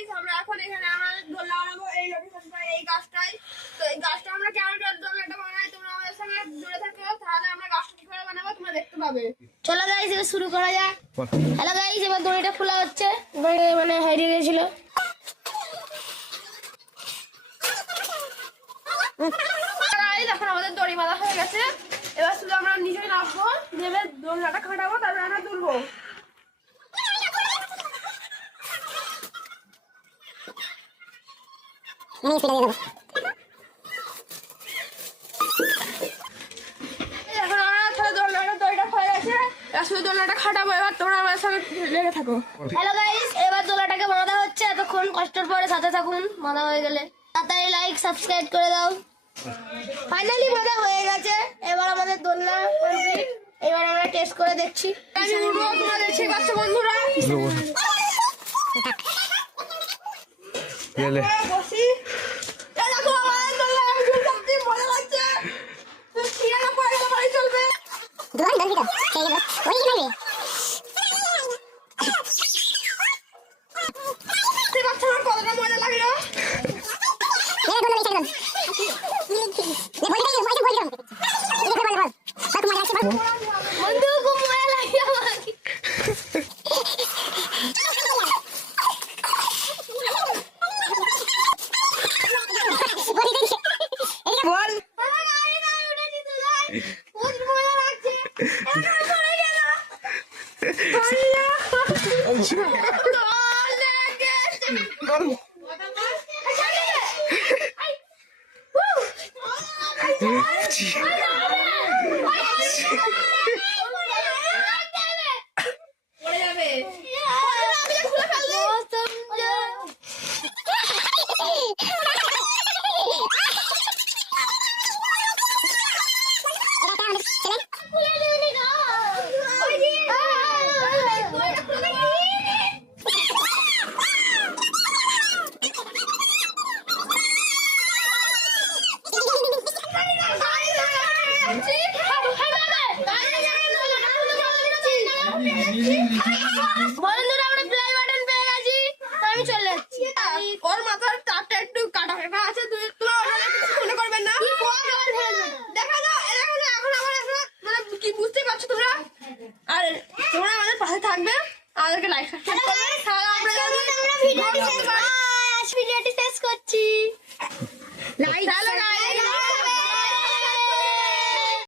Guys, আমরা এখন এখানে আমাদের দোলনা বানাবো এই লোকেশনটায়, এই গাছটায়। তো এই গাছটা আমরা কেমন করে দোলনাটা বানাই তোমরা আমাদের সঙ্গে জুড়ে থাকো, তাহলে আমরা গাছটা কি করে বানাবো তোমরা দেখতে পাবে। চলো গাইস, এবার শুরু করা যাক। হ্যালো গাইস, এবার দড়িটা খোলা হচ্ছে, মানে হারিয়ে গেছিল। এখন আমাদের দড়ি বাঁধা হয়ে গেছে, এবার শুধু আমরা নিচে নামবো, নেমে দোলনাটা খাটাবো, তারপরে আমরা তুলবো। এখন আমরা দড়িটা হয়ে গেছে, এবার শুধু দোলনাটা খাটাবো। এবার তোমরা আমার সঙ্গে লেগে থাকো। হ্যালো গাইস, এবার দোলনাটাকে বাঁধা হচ্ছে, এতক্ষণ কষ্টের পরে সাথে থাকুন। বাঁধা হয়ে গেলে তাড়াতাড়ি লাইক সাবস্ক্রাইব করে দাও। ফাইনালি বাঁধা হয়ে গেছে, এবার আমাদের দোলনা কমপ্লিট। এবার আমরা টেস্ট করে দেখছি। আমি উঠবো, তোমরা দেখছি বাচ্চা বন্ধুরা বসি। দেখো আমাদের দোলনা সত্যি মজা লাগছে। তুই ছিঁড়ে না পড়ে গেলে বাড়ি চলবে। কতটা মজা লাগলো। বন্ধু খুব মজা লাগে আমার। বল বন্ধুরা, আমরা প্লে বাটন পেয়ে গেছি, আমি চলে যাচ্ছি। ওর মাথার তারটা একটু কাটা কাটা আছে, তোমরা ওনারা কিছু মনে করবেন না। দেখা যাও, এখন আমার মানে কি বুঝতে পারছো তোমরা। আর তোমরা আমাদের পাশে থাকবে, আমাদেরকে লাইক সাবস্ক্রাইব